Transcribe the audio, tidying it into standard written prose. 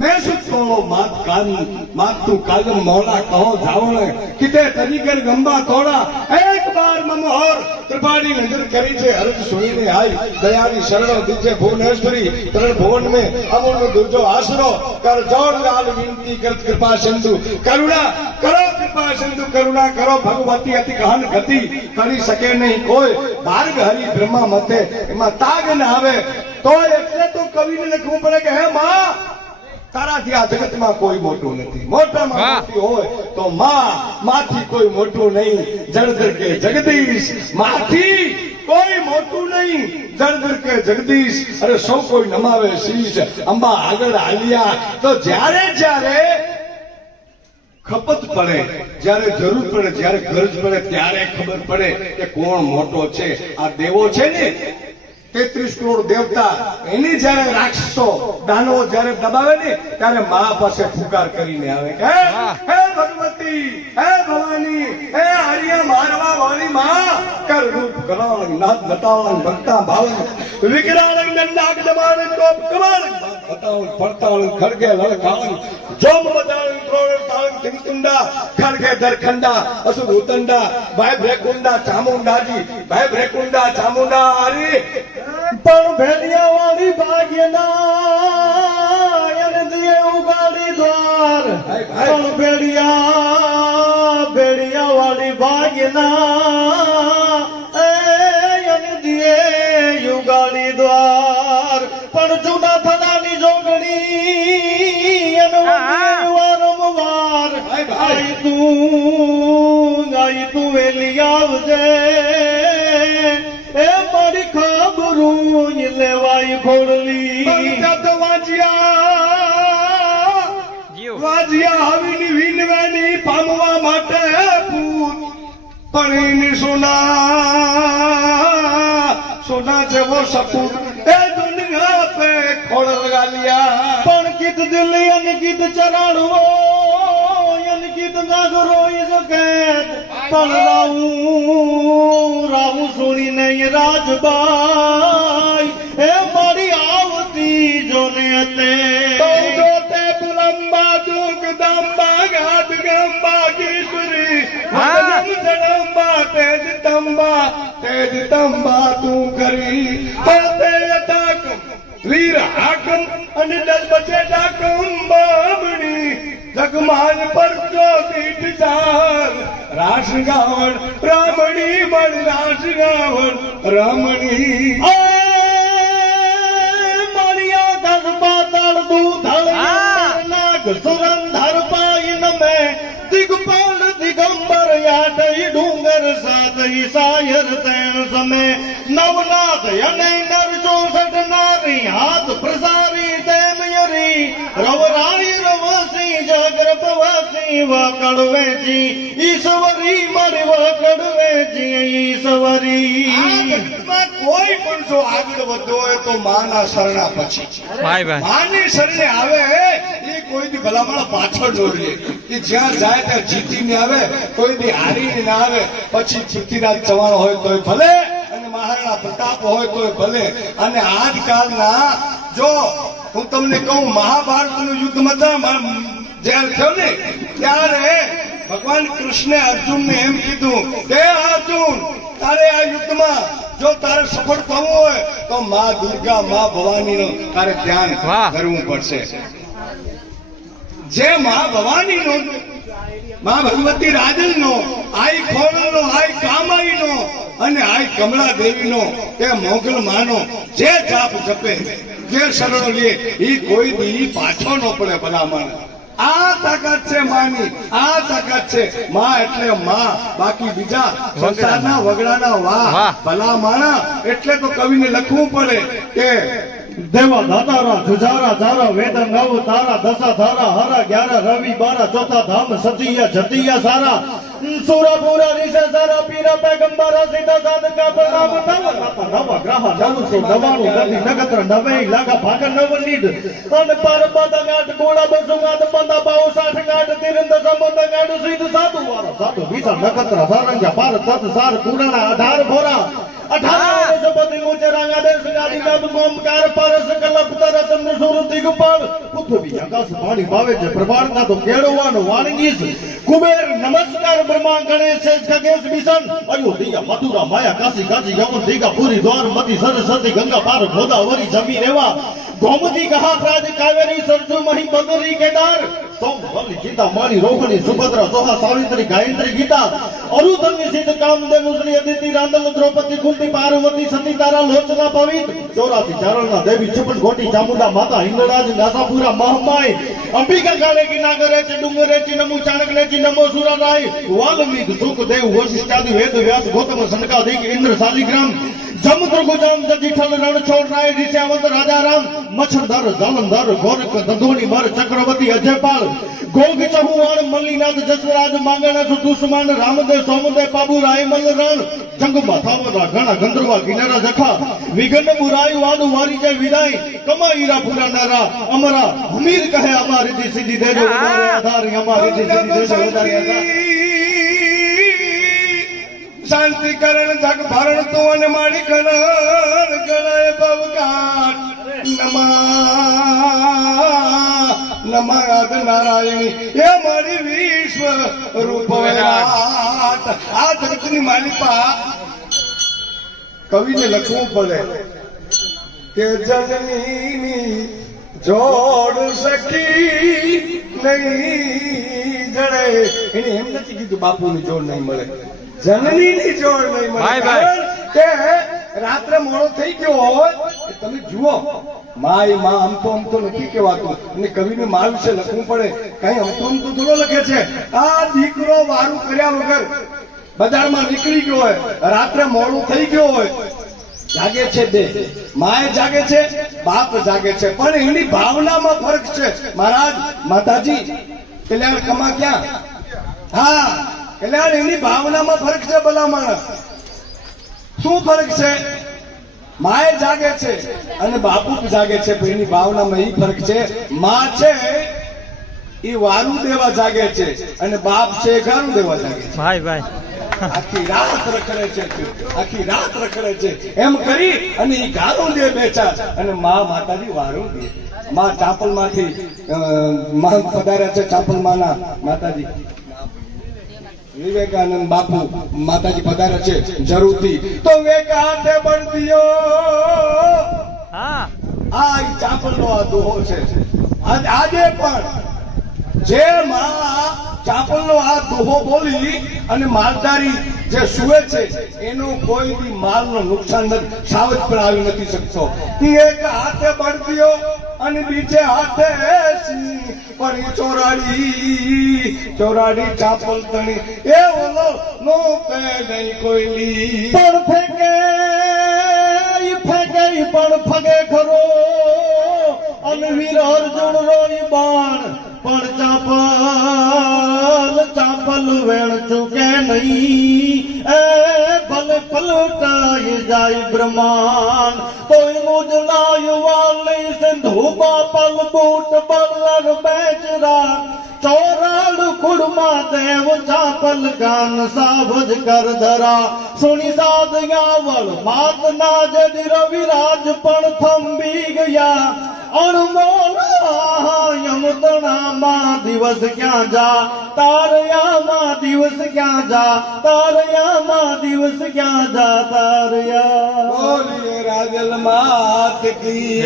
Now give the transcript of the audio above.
मैं सुतो मात कान मात तू कालम मौला कहो जावण किते तरीकर गंबा तोड़ा एक बार ममोहर त्रिपाठी नजर करी छे अर्ज सुनीने आई दयानी शरण दीजे भुवनेश्वरी तरण भुवन में अमूल दुर्जो आसरो कर जोड़ लाल विनती कर कृपा सिंधु करुणा करो कृपा सिंधु करुणा करो भगवती अति गहन गति करी सके नहीं कोई भार्ग हरि ब्रह्मा मते एमा ताग न आवे तो એટલે તો કવિને લખવું પડે કે હે માં તારાથી આ જગતમાં કોઈ મોટું નથી મોટામાં મોટી હોય તો માં માથી કોઈ મોટું નહીં જળધર કે જગદીશ માથી કોઈ મોટું નહીં જળધર કે જગદીશ અરે સૌ કોઈ નમાવે શીશ અંબા આગળ હાલ્યા તો જ્યારે જ્યારે ખપત પડે જ્યારે જરૂર પડે જ્યારે ગરજ પડે ત્યારે ખબર પડે કે કોણ મોટો છે આ દેવો છે ને 33 કરોડ દેવતા એની જ્યારે રાક્ષસો દાનવો જ્યારે દબાવે ને ત્યારે મા પાસે ફુકાર કરીને આવે કે હે ભગવતી હે ભવાની હે આર્ય મારવા વાળી માં કર રૂપ કરાળ નાથ નટાળ ભક્તા ભાવ વિકરાળ નંદાક દબાણ કોપ કમાળ બતાવ પડતાળ ખડગે લળકાળ જોમ બજાળ ત્રોળ તાળ તિંકુંડા ખડગે દરખંડા અસુર ઉતંડા ભાઈ બ્રેકુંડા ચામુંડાજી ભાઈ બ્રેકુંડા ચામુંડા હરી પણ ભેડિયા વાળી ભાગ્યના એને દિયે ઉગાડી દ્વાર પણ ભેડિયા વાળી ભાગ્યના એને દિયે ઉગાડી દ્વાર પણ જૂના થનાની જોગણી એનો વારંવાર આઈ તું વેલી આવજે એ મારી ખબરું લેવાઈ ખોડલી વાજિયા હવીની વિનવેની પામવા માટે પૂત પણ એની સોના જેવો સપૂત એ દુનિયા પે ખોડ લગા લિયા પણ ગીત દિલ્હી અને ગીત ચરાડવો અને ગીત ગાગરો શકે પણ રાવું સુણીને રાજબાઈ એ મારી આવતી જોને તે જોતે પુલંબા દુગદંબા ગાત ગંબા કિશોરી જડંબા તેજ તંબા તું કરી તે તાક વીર હાકમ અને દસ બચે ડાકમ બામણી જગમાન પરચો દીઠ જાન રાસ ગાવણ રામણી બળ રાસ ગાવણ રામણી મારિયા ગસ પાતળ દૂધળ નાગ સુરંધર પાઈન મે દિગપાલ દિગંબર યાટઈ ડુંગર સાતઈ સાયર તેણ સમે નવનાથ અને નર 64 નારી હાથ પ્રસારી તેમ યરી રવરાઈ રવસી જાગર પવાસી વકડવેજી ઈશ્વરી મારી વકડવેજી ઈશ્વરી કોઈ પણ જો આગળ વધો હોય તો માના શરણા પછી માની શરણે આવે એ કોઈ દી ભલામણ પાછળ દોડીએ કે જ્યાં જાય ત્યાં જીતીને આવે કોઈ દી હારીને ના આવે પછી પૃથ્વીરાજ ચૌહાણ હોય તોય ભલે અને મહારાણા પ્રતાપ હોય તોય ભલે અને આજકાલના જો હું તમને કહું મહાભારતનું યુદ્ધમાં જ્યારે થયો ને ત્યારે ભગવાન કૃષ્ણે અર્જુનને એમ કીધું કે અર્જુન તારે આ યુદ્ધમાં જો તારે સફળ થવું હોય તો માં દુર્ગા માં ભવાનીનું તારે ધ્યાન કરવું પડશે જે માં ભવાનીનું માં ભગવતી રાજનનો આઈ ખોડલનો આઈ કામાઈનો અને આઈ કમલા દેવીનો એ મોગલ માનો જે જાપ જપે જે શરણો લે એ કોઈ દી પાછો ન પડે ભલામણ આ તાકાત છે માની આ તાકાત છે માં એટલે માં બાકી બીજા સંસારના વગડાના વાહ ભલા માણા એટલે તો કવિને લખવું પડે કે દેવા દાતારા જુજારા જારા વેદ નવ તારા દશા ધારા હરા 11 રવિ 12 ચોથા ધામ સતિયા જતિયા સારા સુરાપુરા રિષે સારા પીરા પેગંબરા સીતા સાધકા પ્રણામ નવ ગ્રહ 999 ગતિ નગત્ર નવે લાગા ભાગ નવ નીડ અન પર પદ ગાટ ગોળા બસુગાત બંદા પાઉ 60 ગાઢ તિરંદ સંબંધ ગાઢ સિદ્ધ સાધુ વાળા સાધુ વિશાળ નખત્ર સારંગા પાર તત સાર કુડાના આધાર ભોરા 18 વર્ષપતિ ઊંચે રાંગા દેશ ગાદી ગાદુ ગોમકાર પરસ કલપ તરત સુર દિગપાલ પૃથ્વી આકાશ પાણી ભાવે છે પ્રભારના તો કેળવવાનો વાણગી છે કુબેર નમસ્કાર બ્રહ્મા ગણેશ છે ખગેશ વિશન અયોધ્યા મથુરા માયા કાશી કાશી યમન દીઘા પુરી દ્વારમતી સરસ્વતી ગંગા પાર ગોદાવરી જમી રેવા ગોમતી ગહા પ્રાજ કાવેરી સરજુ મહી બદરી કેદાર સોમવલ્લી ચિતા માણી રોહિણી સુભદ્રા સોહા સાવિત્રી ગાયત્રી ગીતા અરુધની સિદ્ધ કામધેનુ શ્રી અદિતિ રાંદલ દ્રૌપદી કુંતી પાર્વતી સતી તારા લોચના પવિત્ર 84 ચારણના દેવી ચુપન ગોટી ચામુંડા માતા હિંગળાજ નાસાપુરા મહમાઈ અંબિકા કાળે કી નાગરે ચી ડુંગરે ચી નમુ ચાણકને ચી નમો સુરારાય વાલ્મીક સુખદેવ વશિષ્ઠાદિ વેદ વ્યાસ ગૌતમ સનકાદિક ઇન્દ્ર શાલિગ્રામ જમદ્ર ગુજામ જજીઠલ રણ છોડ રાય ઋષાવંત રાજા રામ મચ્છરધર જાલંધર ગોરખ દંધોની મર ચક્રવર્તી અજયપાલ ગોગ ચહુવાણ મલ્લીનાથ જસરાજ માંગણા દુશ્મન રામદેવ સોમદેવ બાબુ રાયમલ રણ જંગમાં થાવરા ઘણા ગંધર્વા કિનારા જખા વિઘન બુરાઈ વાદુ વારી જય વિદાય કમાઈરા પુરાનારા અમરા હમીર કહે અમારી દી સીધી દેજો વધારે આધાર અમારી દી સીધી દેજો વધારે આધાર શાંતિ કરણ જગ ભરણ તું અને મારી કરણ ગણાય ભવકાટ નમાદ નારાયણી એ મારી વિશ્વ રૂપ વિરાટ આ જગતની માલિકા કવિને લખવું પડે કે જનની જોડ સખી નહીં જડે એને એમ નથી કીધું બાપુની જોડ નહીં મળે જનનીની જોડ નહીં મળે કારણ કે રાત્રે મોડો થઈ ગયો હોય તમે જુઓ માય માં આમ તો નથી કહેવાતું અને કવિને મા વિશે લખવું પડે કઈ આમ તો થોડો લખે છે આ દીકરો વારું કર્યા વગર બજારમાં નીકળી ગયો હોય રાત્રે મોડું થઈ ગયો હોય જાગે છે બે માય જાગે છે બાપ જાગે છે પણ એની ભાવનામાં ફરક છે મહારાજ માતાજી કલ્યાણ કમા ક્યાં હા કલ્યાણ એની ભાવનામાં ફરક છે ભલામણ શું ફરક છે માય જાગે છે અને બાપુ જાગે છે પણ એની ભાવનામાં એ ફરક છે માં છે એ વારું દેવા જાગે છે અને બાપ છે એ ગારું દેવા જાગે છે ભાઈ ભાઈ આખી રાત રખડે છે આખી રાત રખડે છે એમ કરી અને એ ગારું દે બે ચાર અને માં માતાજી વારું દે માં ચાપલ માંથી માં પધાર્યા છે ચાપલ માના માતાજી વિવેકાનંદ બાપુ માતાજી પધારે છે જરૂરથી તો વેગ હાથે બળદિયો હા આ ચાપલ નો આ દોહો છે આજે પણ જે માં ચાપલ નો આ દોહો બોલી અને માલધારી જે સુવે છે એનું કોઈ બી માલ નું નુકસાન નથી સાવજ પણ આવી નથી શકતો એક હાથે બળદિયો અને બીજે હાથે પણ ચોરાડી ચાપલ તણી એ ઓલો નો પે નહીં કોઈલી પણ ફેંકે પણ ફગે ખરો અને વીર અર્જુન રોઈ બાણ પણ ચાપલ વેણ ચૂકે નહીં એ ભલે પલટાઈ જાય બ્રહ્માંડ તોય મુજલાય વાલી સિંધુ બાપલ બૂટ બલ્લર બેચરા ચોરાડ ખુડમાં દેવ ચાપલ ગાન સાવજ કર ધરા સુણી સાદ યાવળ માત ના જડી રવિરાજ પણ થંભી ગયા અણમોલા યમતણામાં દિવસ ક્યાં જા તારયામાં દિવસ ક્યાં જા તારયામાં દિવસ ક્યાં જા તારયા બોલીએ રાજલ માત કી